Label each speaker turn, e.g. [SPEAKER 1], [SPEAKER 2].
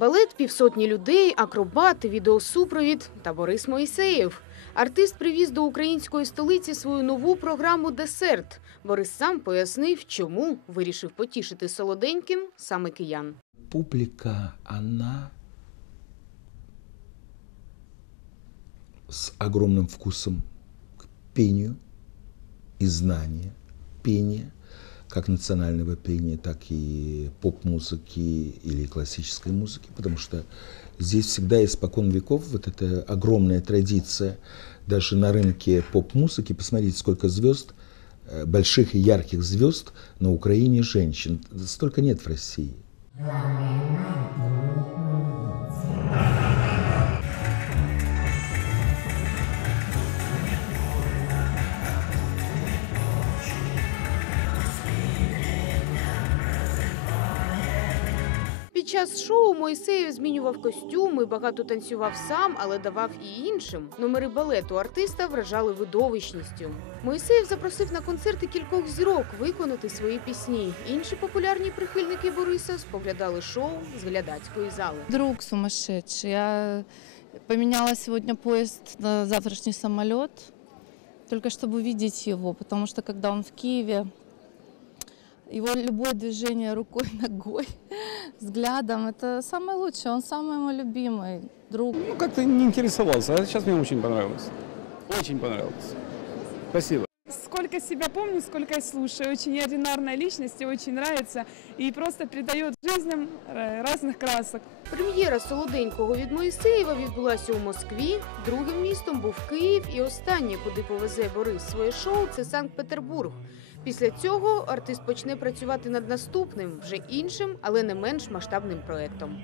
[SPEAKER 1] Балет, півсотні людей, акробати, відеосупровід та Борис Моїсеєв. Артист привіз до української столиці свою нову програму Десерт. Борис сам пояснив, чому вирішив потішити солоденьким саме киян.
[SPEAKER 2] публика, она с огромным вкусом к пению и знания пения, как национального пения, так и поп-музыки или классической музыки, потому что здесь всегда испокон веков вот эта огромная традиция, даже на рынке поп-музыки, посмотрите, сколько звезд, э, больших и ярких звезд на Украине женщин, столько нет в России.
[SPEAKER 1] Під час шоу Моїсеєв змінював костюми, багато танцював сам, але давав і іншим. Номери балету артиста вражали видовищністю. Моїсеєв запросив на концерти кількох зірок виконати свої пісні. Інші популярні прихильники Бориса споглядали шоу з глядацької зали.
[SPEAKER 3] Друг сумасшедший. Я поменяла сегодня поезд на завтрашний самолет, только чтобы увидеть его, потому что когда он в Киеве, его любое движение рукой, ногой, взглядом, это самое лучшее, он самый мой любимый друг.
[SPEAKER 4] Ну, как-то не интересовался, а сейчас мне очень понравилось. Очень понравилось. Спасибо.
[SPEAKER 5] Сколько себя помню, сколько я слушаю. Очень неординарная личность и очень нравится. И просто придает жизням э, разных красок.
[SPEAKER 1] Прем'єра солоденького від Моїсеєва відбулася у Москві. Другим містом був Київ, і останнє, куди повезе Борис своє шоу, це Санкт-Петербург. Після цього артист почне працювати над наступним, вже іншим, але не менш масштабним проектом.